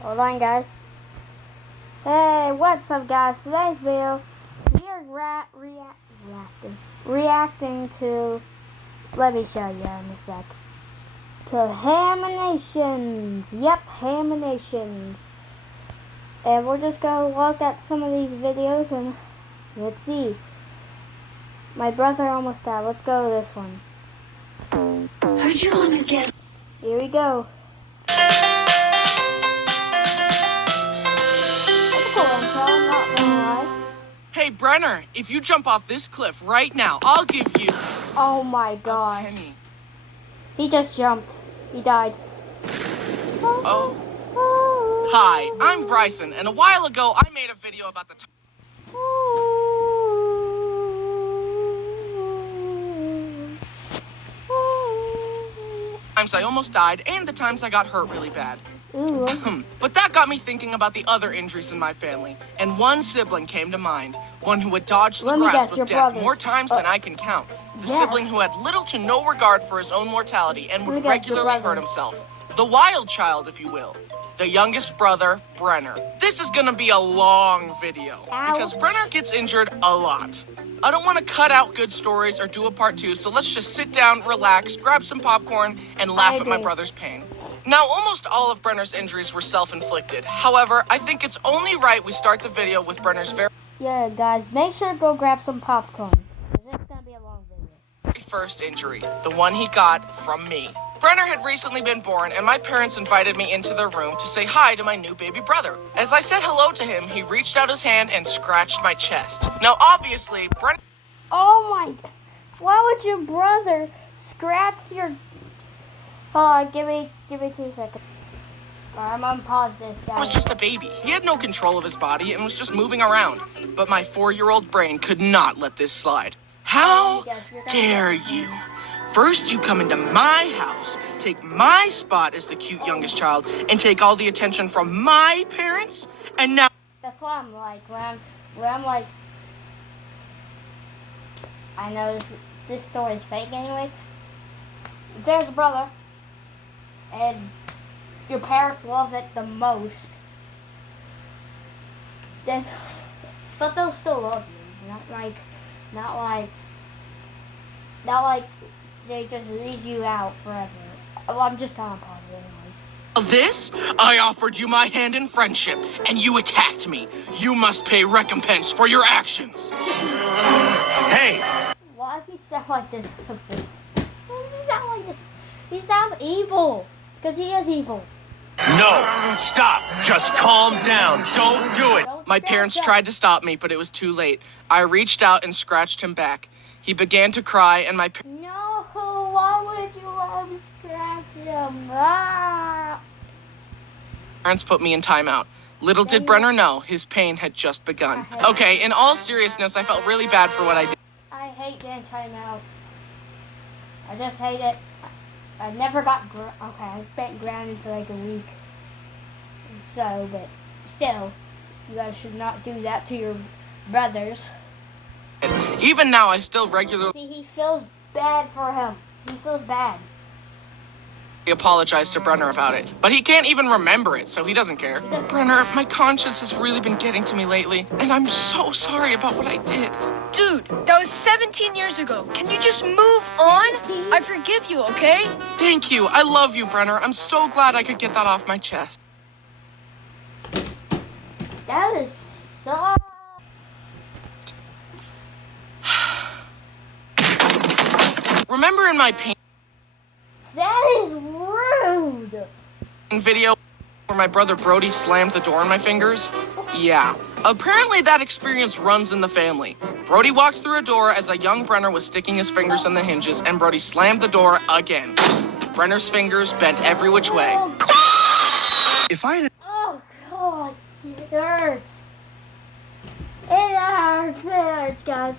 Hold on, guys. Hey, what's up, guys? Today's video, we are reacting to, let me show you in a sec, to haminations. Yep, haminations. And we're just going to look at some of these videos and let's see. My brother almost died. Let's go to this one. Who'd you want to get? Here we go. Hey, Brenner, if you jump off this cliff right now, I'll give you... Oh my gosh. A penny. He just jumped. He died. Oh. Hi, I'm Bryson, and a while ago I made a video about the times I almost died and the times I got hurt really bad. But that got me thinking about the other injuries in my family, and one sibling came to mind, one who had dodged the grasp of death more times than I can count. The sibling who had little to no regard for his own mortality and would regularly hurt himself. The wild child, if you will. The youngest brother, Brenner. This is gonna be a long video, because Brenner gets injured a lot. I don't want to cut out good stories or do a part 2, so let's just sit down, relax, grab some popcorn, and laugh at my brother's pain. Now, almost all of Brenner's injuries were self-inflicted. However, I think it's only right we start the video with Brenner's Yeah, guys, make sure to go grab some popcorn, because it's gonna be a long video. First injury, the one he got from me. Brenner had recently been born, and my parents invited me into their room to say hi to my new baby brother. As I said hello to him, he reached out his hand and scratched my chest. Now, obviously, Brenner... Oh my... Why would your brother scratch your... Hold on, give me 2 seconds. I'm gonna pause this, guys. Was just a baby. He had no control of his body and was just moving around. But my 4-year-old brain could not let this slide. How dare you? First, you come into my house, take my spot as the cute youngest child, and take all the attention from my parents, and now... That's what I'm like, when I'm like... I know this story is fake anyways. If there's a brother, and your parents love it the most, then... But they'll still love you, not like they just leave you out forever. Well, I'm just kind of positive anyways. This? I offered you my hand in friendship, and you attacked me. You must pay recompense for your actions. Hey! Why does he sound like this? Why does he sound like this? He sounds evil, because he is evil. No, stop. Just calm down. Don't do it. My parents tried to stop me, but it was too late. I reached out and scratched him back. He began to cry, and my No, why would you let him scratch him? Ah! parents put me in timeout. Little did Brenner know, his pain had just begun. Okay, in all seriousness, I felt really bad for what I did. I hate getting timeout. I just hate it. I never got okay, I've been grounded for like a week. So, but still, you guys should not do that to your brothers. Even now, I still regularly See, he feels bad for him. He feels bad. apologize to Brenner about it, but he can't even remember it, so he doesn't care. Brenner, my conscience has really been getting to me lately, and I'm so sorry about what I did. Dude, that was 17 years ago. Can you just move on? I forgive you, okay? Thank you. I love you, Brenner. I'm so glad I could get that off my chest. That is so... Remember in my pain That is rude. video where my brother Brody slammed the door in my fingers? Yeah. Apparently that experience runs in the family. Brody walked through a door as a young Brenner was sticking his fingers in the hinges, and Brody slammed the door again. Brenner's fingers bent every which way. If I had... Oh, God. It hurts. It hurts, guys.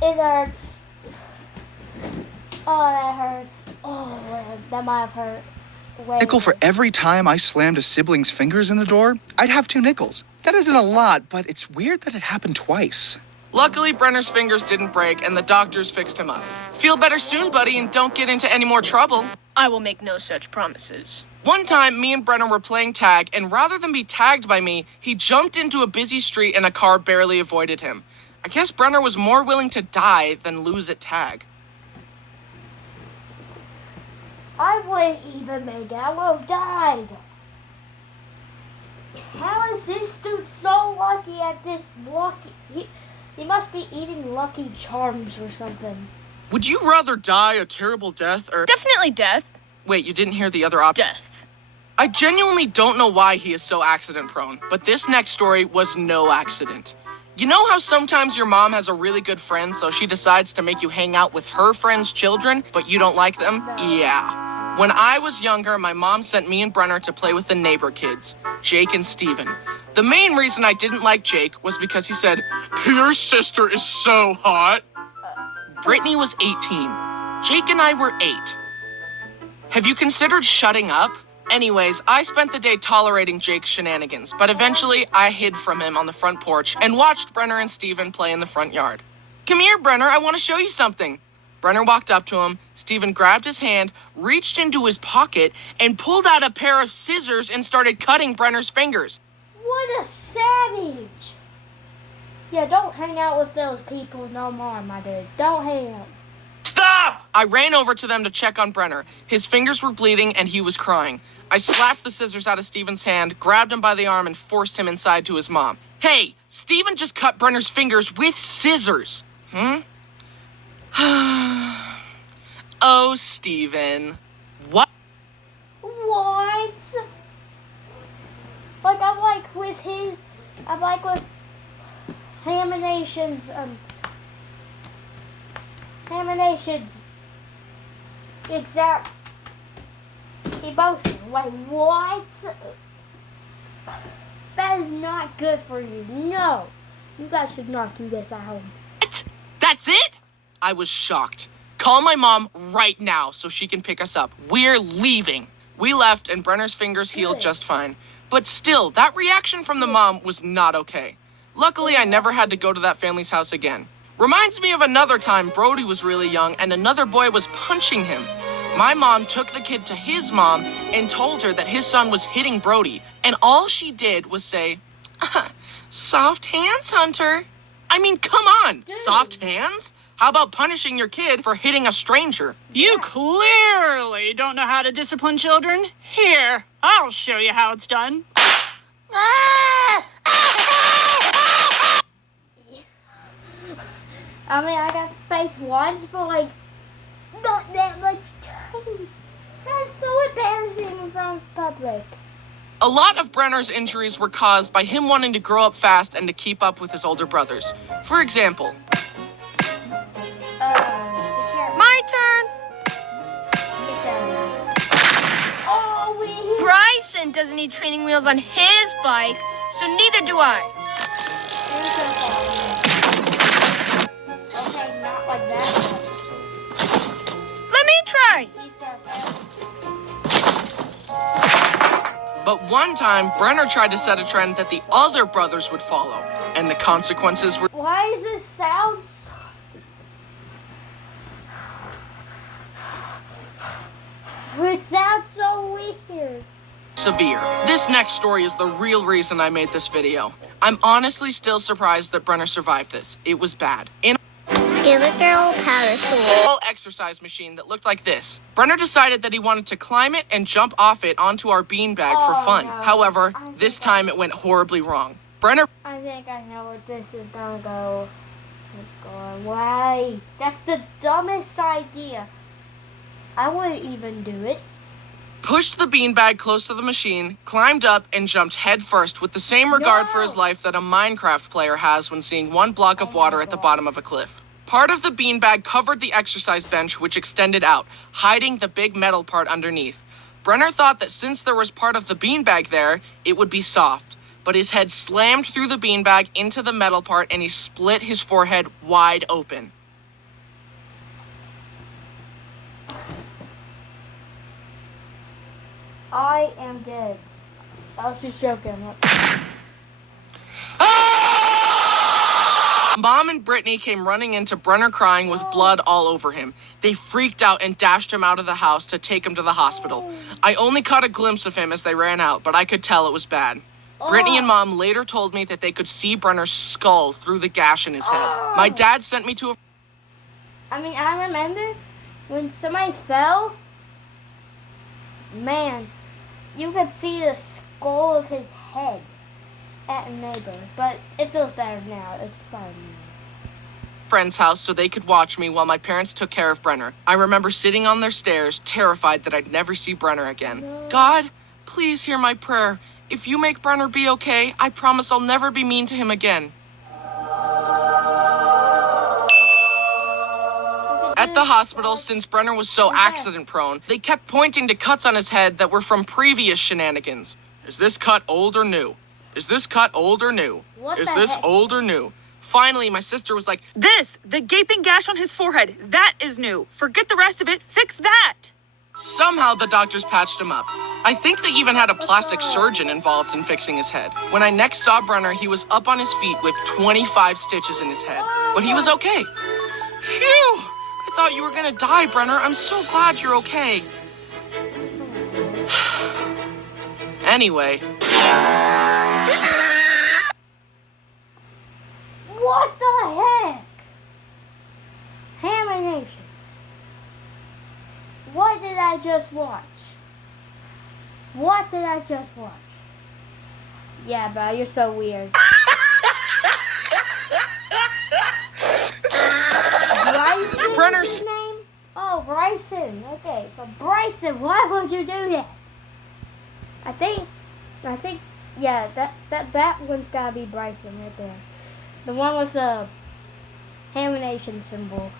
It hurts. Oh, that hurts. Oh, that might have hurt. Nickel for every time I slammed a sibling's fingers in the door, I'd have 2 nickels. That isn't a lot, but it's weird that it happened twice. Luckily, Brenner's fingers didn't break, and the doctors fixed him up. Feel better soon, buddy, and don't get into any more trouble. I will make no such promises. One time, me and Brenner were playing tag, and rather than be tagged by me, he jumped into a busy street and a car barely avoided him. I guess Brenner was more willing to die than lose at tag. I wouldn't even make it. I would have died. How is this dude so lucky at this lucky? He must be eating Lucky Charms or something. Would you rather die a terrible death or... Definitely death. Wait, you didn't hear the other option? Death. I genuinely don't know why he is so accident-prone, but this next story was no accident. You know how sometimes your mom has a really good friend, so she decides to make you hang out with her friend's children, but you don't like them? Yeah. When I was younger, my mom sent me and Brenner to play with the neighbor kids, Jake and Steven. The main reason I didn't like Jake was because he said, "Your sister is so hot." Brittany was 18. Jake and I were 8. Have you considered shutting up? Anyways, I spent the day tolerating Jake's shenanigans, but eventually I hid from him on the front porch and watched Brenner and Steven play in the front yard. "Come here, Brenner, I want to show you something." Brenner walked up to him, Steven grabbed his hand, reached into his pocket, and pulled out a pair of scissors and started cutting Brenner's fingers. What a savage! Yeah, don't hang out with those people no more, my dude. Don't hang out. Stop! I ran over to them to check on Brenner. His fingers were bleeding and he was crying. I slapped the scissors out of Steven's hand, grabbed him by the arm, and forced him inside to his mom. "Hey, Steven just cut Brenner's fingers with scissors." Oh, Steven. What? What? Like, I'm like with haminations, exact emotion. Like, what? That is not good for you. No. You guys should not do this at home. What? That's it? I was shocked. Call my mom right now so she can pick us up. We're leaving. We left and Brenner's fingers healed just fine. But still, that reaction from the mom was not okay. Luckily, I never had to go to that family's house again. Reminds me of another time Brody was really young and another boy was punching him. My mom took the kid to his mom and told her that his son was hitting Brody. And all she did was say, "Soft hands, Hunter." I mean, come on, soft hands? How about punishing your kid for hitting a stranger? You clearly don't know how to discipline children. Here, I'll show you how it's done. I mean, I got space once, but like, not that much times. That's so embarrassing in front of the public. A lot of Brenner's injuries were caused by him wanting to grow up fast and to keep up with his older brothers. For example, My turn. Bryson doesn't need training wheels on his bike, so neither do I. Okay, not like that. Let me try. but one time, Brenner tried to set a trend that the other brothers would follow, and the consequences were Why does this sound so... It sounds so weird. severe. This next story is the real reason I made this video. I'm honestly still surprised that Brenner survived this. It was bad. In Give a girl a power tool. exercise machine that looked like this. Brenner decided that he wanted to climb it and jump off it onto our beanbag for fun. no. However, this time it went horribly wrong. Brenner I think I know where this is gonna go. It's going away. That's the dumbest idea. I wouldn't even do it. pushed the beanbag close to the machine, climbed up, and jumped headfirst with the same regard for his life that a Minecraft player has when seeing one block of water at the bottom of a cliff. Part of the beanbag covered the exercise bench, which extended out, hiding the big metal part underneath. Brenner thought that since there was part of the beanbag there, it would be soft. But his head slammed through the beanbag into the metal part, and he split his forehead wide open. I am dead. I was just joking. Mom and Brittany came running into Brenner crying with blood all over him. They freaked out and dashed him out of the house to take him to the hospital. I only caught a glimpse of him as they ran out, but I could tell it was bad. Brittany and Mom later told me that they could see Brenner's skull through the gash in his head. My dad sent me to a... I remember when somebody fell, man, you could see the skull of his head at a neighbor, but it feels better now. It's fine. Friend's house so they could watch me while my parents took care of Brenner. I remember sitting on their stairs, terrified that I'd never see Brenner again. No. God, please hear my prayer. If you make Brenner be okay, I promise I'll never be mean to him again. At the hospital, since Brenner was so accident-prone, they kept pointing to cuts on his head that were from previous shenanigans. Is this cut old or new? Is this cut old or new? Is this old or new? Finally, my sister was like, The gaping gash on his forehead, that is new. Forget the rest of it, fix that. somehow the doctors patched him up. I think they even had a plastic surgeon involved in fixing his head. When I next saw Brenner, he was up on his feet with 25 stitches in his head. But he was okay. Phew! I thought you were gonna die, Brenner. I'm so glad you're okay. Anyway. What the heck? Haminations. What did I just watch? What did I just watch? Yeah, bro, you're so weird. Bryson Brenner's is his name? Oh, Bryson. Okay, so Bryson, why would you do that? I think, yeah, that one's gotta be Bryson right there. The one with the hamination symbol.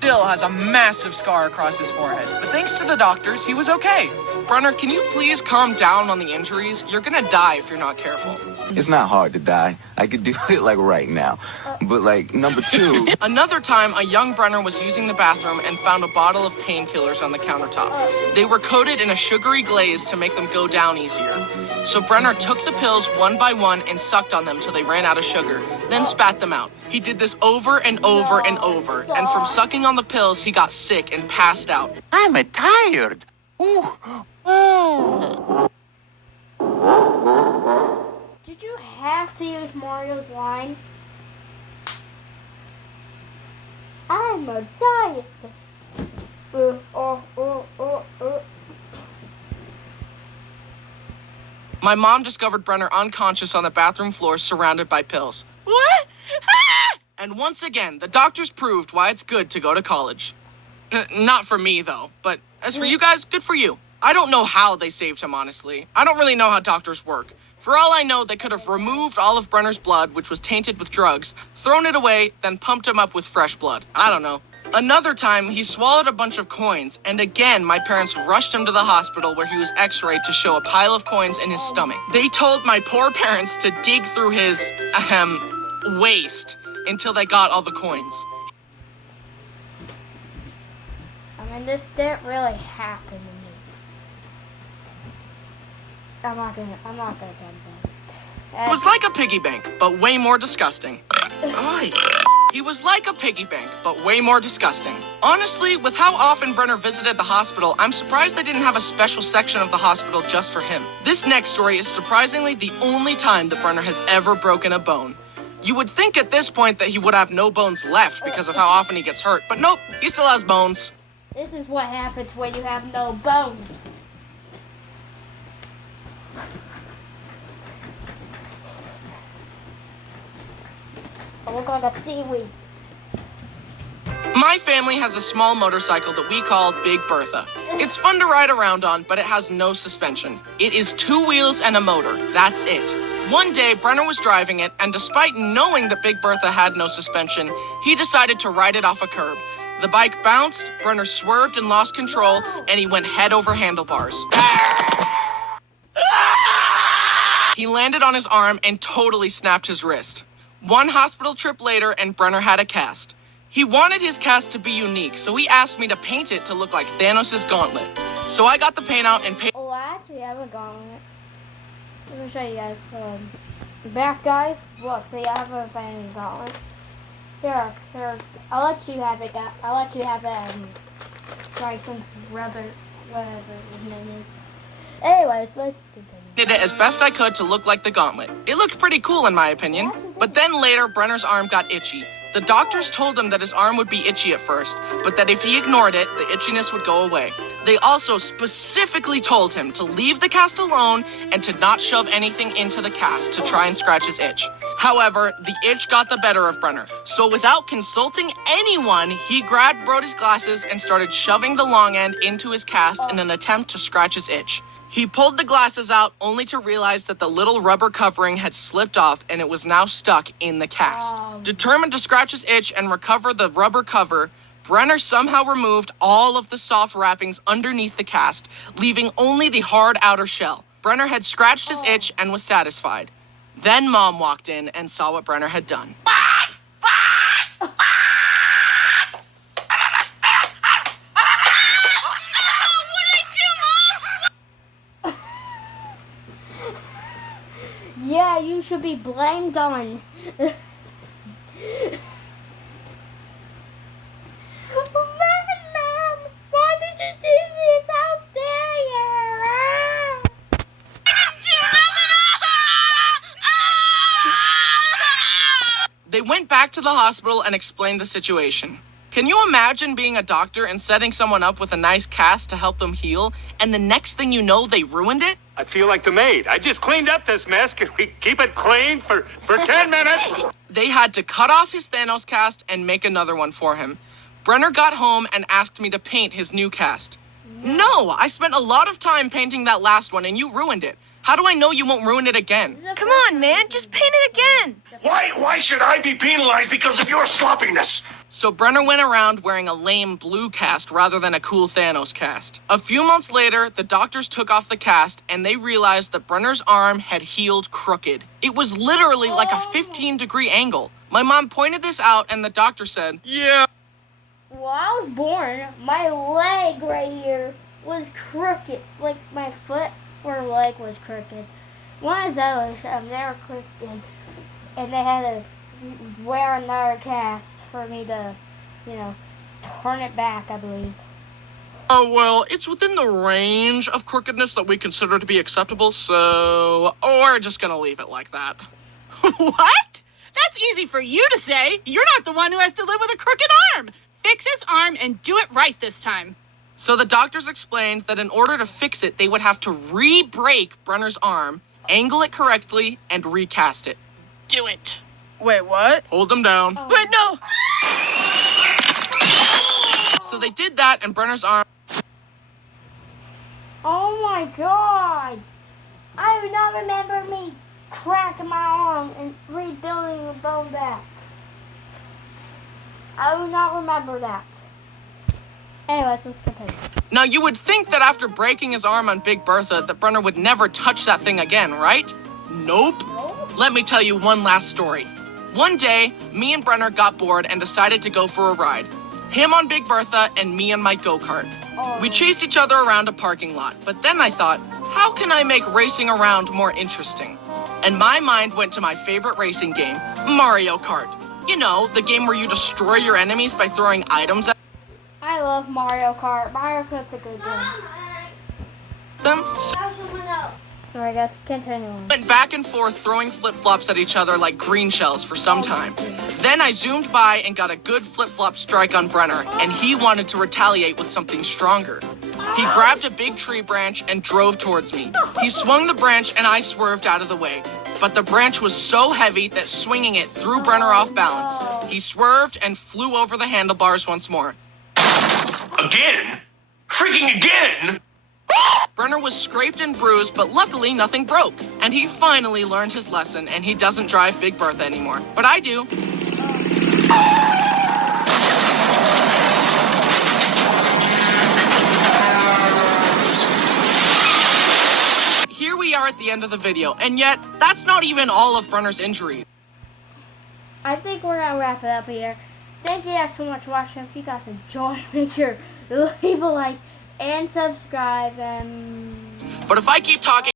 Still has a massive scar across his forehead, but thanks to the doctors, he was okay. Brenner, can you please calm down on the injuries? You're gonna die if you're not careful. It's not hard to die. I could do it like right now. But like number two. Another time, a young Brenner was using the bathroom and found a bottle of painkillers on the countertop. They were coated in a sugary glaze to make them go down easier. So Brenner took the pills one by one and sucked on them till they ran out of sugar, then spat them out. He did this over and over and over, and from sucking on the pills, he got sick and passed out. I'm tired. Ooh. Did you have to use Mario's line? I'm a diet. My mom discovered Brenner unconscious on the bathroom floor surrounded by pills. What? Ah! And once again, the doctors proved why it's good to go to college. Not for me, though, but as for you guys, good for you. I don't know how they saved him, honestly. I don't really know how doctors work. For all I know, they could have removed all of Brenner's blood, which was tainted with drugs, thrown it away, then pumped him up with fresh blood. I don't know. Another time, he swallowed a bunch of coins, and again, my parents rushed him to the hospital where he was x-rayed to show a pile of coins in his stomach. They told my poor parents to dig through his, waist until they got all the coins. I mean, this didn't really happen to me. I'm not gonna attempt that. It was like a piggy bank, but way more disgusting. Oy. He was like a piggy bank, but way more disgusting. Honestly, with how often Brenner visited the hospital, I'm surprised they didn't have a special section of the hospital just for him. This next story is surprisingly the only time that Brenner has ever broken a bone. You would think at this point that he would have no bones left because of how often he gets hurt, but nope, he still has bones. This is what happens when you have no bones. Oh, look at the seaweed. My family has a small motorcycle that we call Big Bertha. It's fun to ride around on, but it has no suspension. It is 2 wheels and a motor. That's it. One day, Brenner was driving it, and despite knowing that Big Bertha had no suspension, he decided to ride it off a curb. The bike bounced, Brenner swerved and lost control, and he went head over handlebars. He landed on his arm and totally snapped his wrist. One hospital trip later, and Brenner had a cast. He wanted his cast to be unique, so he asked me to paint it to look like Thanos' gauntlet. So I got the paint out and painted. Oh, I actually have a gauntlet. Let me show you guys. Back, guys. Look, so you have a Infinity Gauntlet. Here. I'll let you have it. I'll let you have it. Bryson's brother, whatever his name is. Anyways, let's continue. Did it as best I could to look like the gauntlet. It looked pretty cool in my opinion. But then later, Brenner's arm got itchy. The doctors told him that his arm would be itchy at first, but that if he ignored it, the itchiness would go away. They also specifically told him to leave the cast alone and to not shove anything into the cast to try and scratch his itch. However, the itch got the better of Brenner, so without consulting anyone, he grabbed Brody's glasses and started shoving the long end into his cast in an attempt to scratch his itch. He pulled the glasses out only to realize that the little rubber covering had slipped off and it was now stuck in the cast. Determined to scratch his itch and recover the rubber cover, Brenner somehow removed all of the soft wrappings underneath the cast, leaving only the hard outer shell. Brenner had scratched his itch and was satisfied. Then Mom walked in and saw what Brenner had done. Yeah, you should be blamed on. Man, why did you do this? How dare you? They went back to the hospital and explained the situation. Can you imagine being a doctor and setting someone up with a nice cast to help them heal, and the next thing you know, they ruined it? I feel like the maid. I just cleaned up this mess. Can we keep it clean for 10 minutes? They had to cut off his Thanos cast and make another one for him. Brenner got home and asked me to paint his new cast. No, I spent a lot of time painting that last one and you ruined it. How do I know you won't ruin it again? Come on, man, just paint it again. Why should I be penalized because of your sloppiness? So Brenner went around wearing a lame blue cast rather than a cool Thanos cast. A few months later, the doctors took off the cast and they realized that Brenner's arm had healed crooked. It was literally like a 15-degree angle. My mom pointed this out and the doctor said, "Yeah." Well, I was born, my leg right here was crooked. Like my foot or leg was crooked. One of those, they were crooked. And they had to wear another cast for me to, turn it back, I believe. Oh, well, it's within the range of crookedness that we consider to be acceptable, so we're just gonna leave it like that. What? That's easy for you to say. You're not the one who has to live with a crooked arm. Fix his arm and do it right this time. So the doctors explained that in order to fix it, they would have to re-break Brenner's arm, angle it correctly, and recast it. Do it. Wait, what? Hold them down. Wait, no. So they did that, and Brenner's arm... Oh my god! I do not remember me cracking my arm and rebuilding the bone back. I do not remember that. Anyways, let's continue. Now, you would think that after breaking his arm on Big Bertha, that Brenner would never touch that thing again, right? Nope. Let me tell you one last story. One day, me and Brenner got bored and decided to go for a ride. Him on Big Bertha and me on my go-kart. We chased each other around a parking lot, but then I thought, how can I make racing around more interesting? And my mind went to my favorite racing game, Mario Kart. You know, the game where you destroy your enemies by throwing items at I love Mario Kart. Mario Kart's a good game. them. So I guess continue. Went back and forth throwing flip-flops at each other like green shells for some time. Then I zoomed by and got a good flip-flop strike on Brenner, and he wanted to retaliate with something stronger. He grabbed a big tree branch and drove towards me. He swung the branch and I swerved out of the way. But the branch was so heavy that swinging it threw Brenner off balance. He swerved and flew over the handlebars once more. Again? Freaking again? Brenner was scraped and bruised, but luckily nothing broke. And he finally learned his lesson, and he doesn't drive Big Bertha anymore. But I do. Here we are at the end of the video, and yet, that's not even all of Brenner's injuries. I think we're gonna wrap it up here. Thank you guys so much for watching. If you guys enjoyed, make sure to leave a like and subscribe. And But if I keep talking...